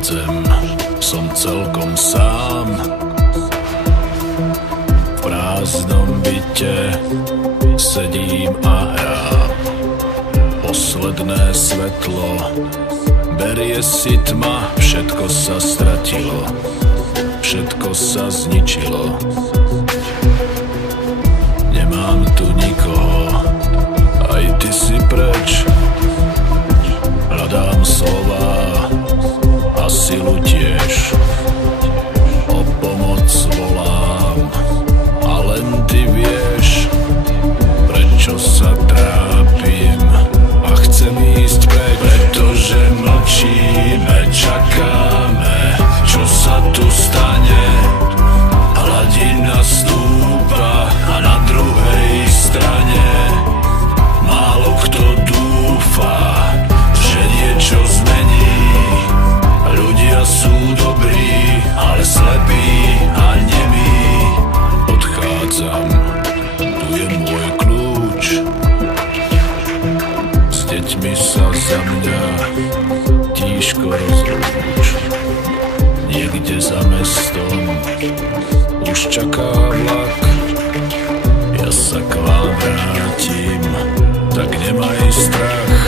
Odchádzam, som celkom sám. V prázdnom byte sedím a hrám. Posledné svetlo berie si tma, všetko sa stratilo, všetko sa zničilo. Nemám tu nikoho, aj ty si preč. Hľadám slova a silu tiež. O pomoc volám a len ty vieš, prečo sa trápim a chcem ísť preč. Pretože mlčíme, čakáme, čo sa tu stane. Hladina stúpa a na druhej strane málo kto dúfa, že niečo zmení. Ľudia sú dobrí, ale slepí a nemí. Odchádzam, tu je môj kľúč. S deťmi sa za mňa tížko rozlúč. Niekde za mestom už čaká vlak. Ja sa k vám vrátim, tak nemaj strach.